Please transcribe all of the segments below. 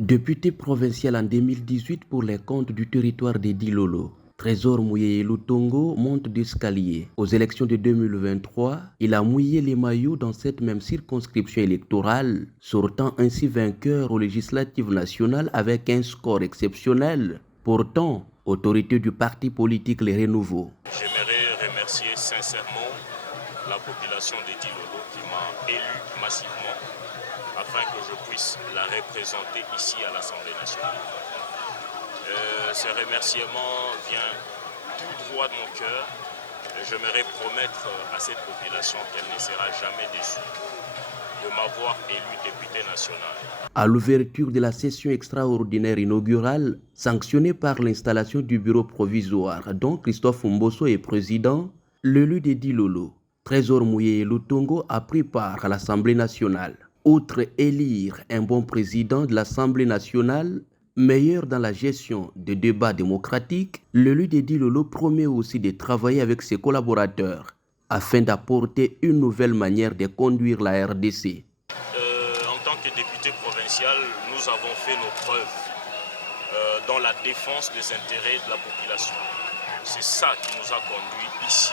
Député provincial en 2018 pour les comptes du territoire des Dilolo, Trésor Mouyeye Lutongo monte d'escalier. Aux élections de 2023, il a mouillé les maillots dans cette même circonscription électorale, sortant ainsi vainqueur aux législatives nationales avec un score exceptionnel. Pourtant, autorité du parti politique Les Renouveaux. J'aimerais remercier sincèrement la population des Dilolo qui m'a élu massivement afin que je puisse la représenter ici à l'Assemblée nationale. Ce remerciement vient tout droit de mon cœur. J'aimerais promettre à cette population qu'elle ne sera jamais déçue de m'avoir élu député national. À l'ouverture de la session extraordinaire inaugurale, sanctionnée par l'installation du bureau provisoire dont Christophe Mbosso est président, l'élu des Dilolo, Trésor Mouyeye Lutongo, a pris part à l'Assemblée nationale. Outre élire un bon président de l'Assemblée nationale, meilleur dans la gestion des débats démocratiques, l'élu des Dilolo promet aussi de travailler avec ses collaborateurs afin d'apporter une nouvelle manière de conduire la RDC. En tant que député provincial, nous avons fait nos preuves dans la défense des intérêts de la population. C'est ça qui nous a conduits ici,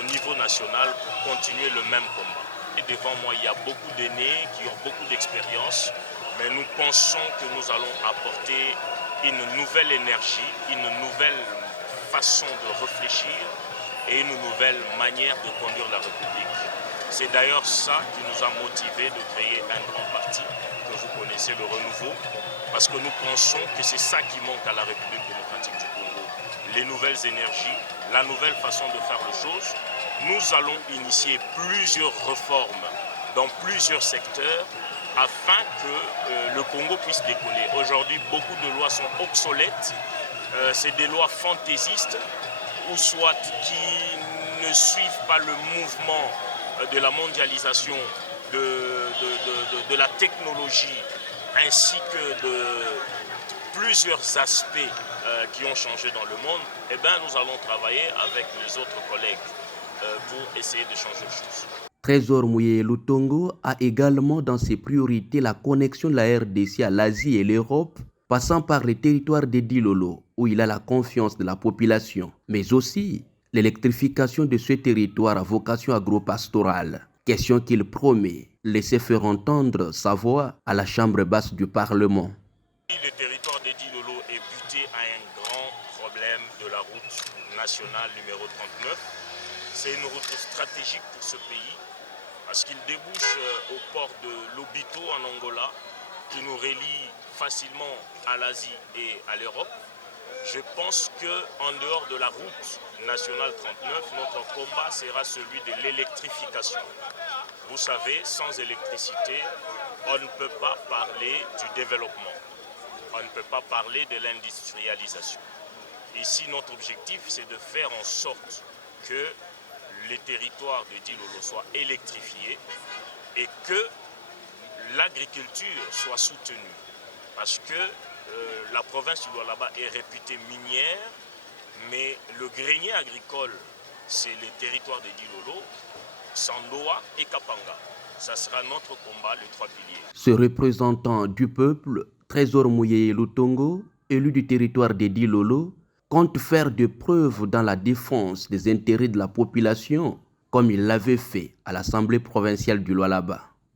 au niveau national, pour continuer le même combat. Et devant moi, il y a beaucoup d'aînés qui ont beaucoup d'expérience, mais nous pensons que nous allons apporter une nouvelle énergie, une nouvelle façon de réfléchir et une nouvelle manière de conduire la République. C'est d'ailleurs ça qui nous a motivés de créer un grand parti que vous connaissez, le Renouveau, parce que nous pensons que c'est ça qui manque à la République démocratique du Congo. Les nouvelles énergies, la nouvelle façon de faire les choses. Nous allons initier plusieurs réformes dans plusieurs secteurs afin que le Congo puisse décoller. Aujourd'hui, beaucoup de lois sont obsolètes. C'est des lois fantaisistes ou soit qui ne suivent pas le mouvement de la mondialisation, de la technologie, ainsi que de plusieurs aspects qui ont changé dans le monde. Eh bien, nous allons travailler avec les autres collègues pour essayer de changer les choses. Trésor Mouyeye Lutongo a également dans ses priorités la connexion de la RDC à l'Asie et l'Europe, passant par les territoires des Dilolo, où il a la confiance de la population, mais aussi l'électrification de ce territoire à vocation agro-pastorale, question qu'il promet laisser faire entendre sa voix à la Chambre basse du Parlement. Le territoire des Dilolo est buté à un grand problème de la route nationale numéro 39. C'est une route stratégique pour ce pays parce qu'il débouche au port de Lobito en Angola qui nous relie facilement à l'Asie et à l'Europe. Je pense qu'en dehors de la route nationale 39, notre combat sera celui de l'électrification. Vous savez, sans électricité, on ne peut pas parler du développement. On ne peut pas parler de l'industrialisation. Ici, notre objectif, c'est de faire en sorte que les territoires de Dilolo soient électrifiés et que l'agriculture soit soutenue. Parce que la province du Lualaba est réputée minière, mais le grenier agricole, c'est les territoires de Dilolo, Sandoa et Kapanga. Ça sera notre combat, les trois piliers. Ce représentant du peuple, Trésor Mouyeye Lutongo, élu du territoire des Dilolo, compte faire des preuves dans la défense des intérêts de la population, comme il l'avait fait à l'Assemblée provinciale du Lualaba.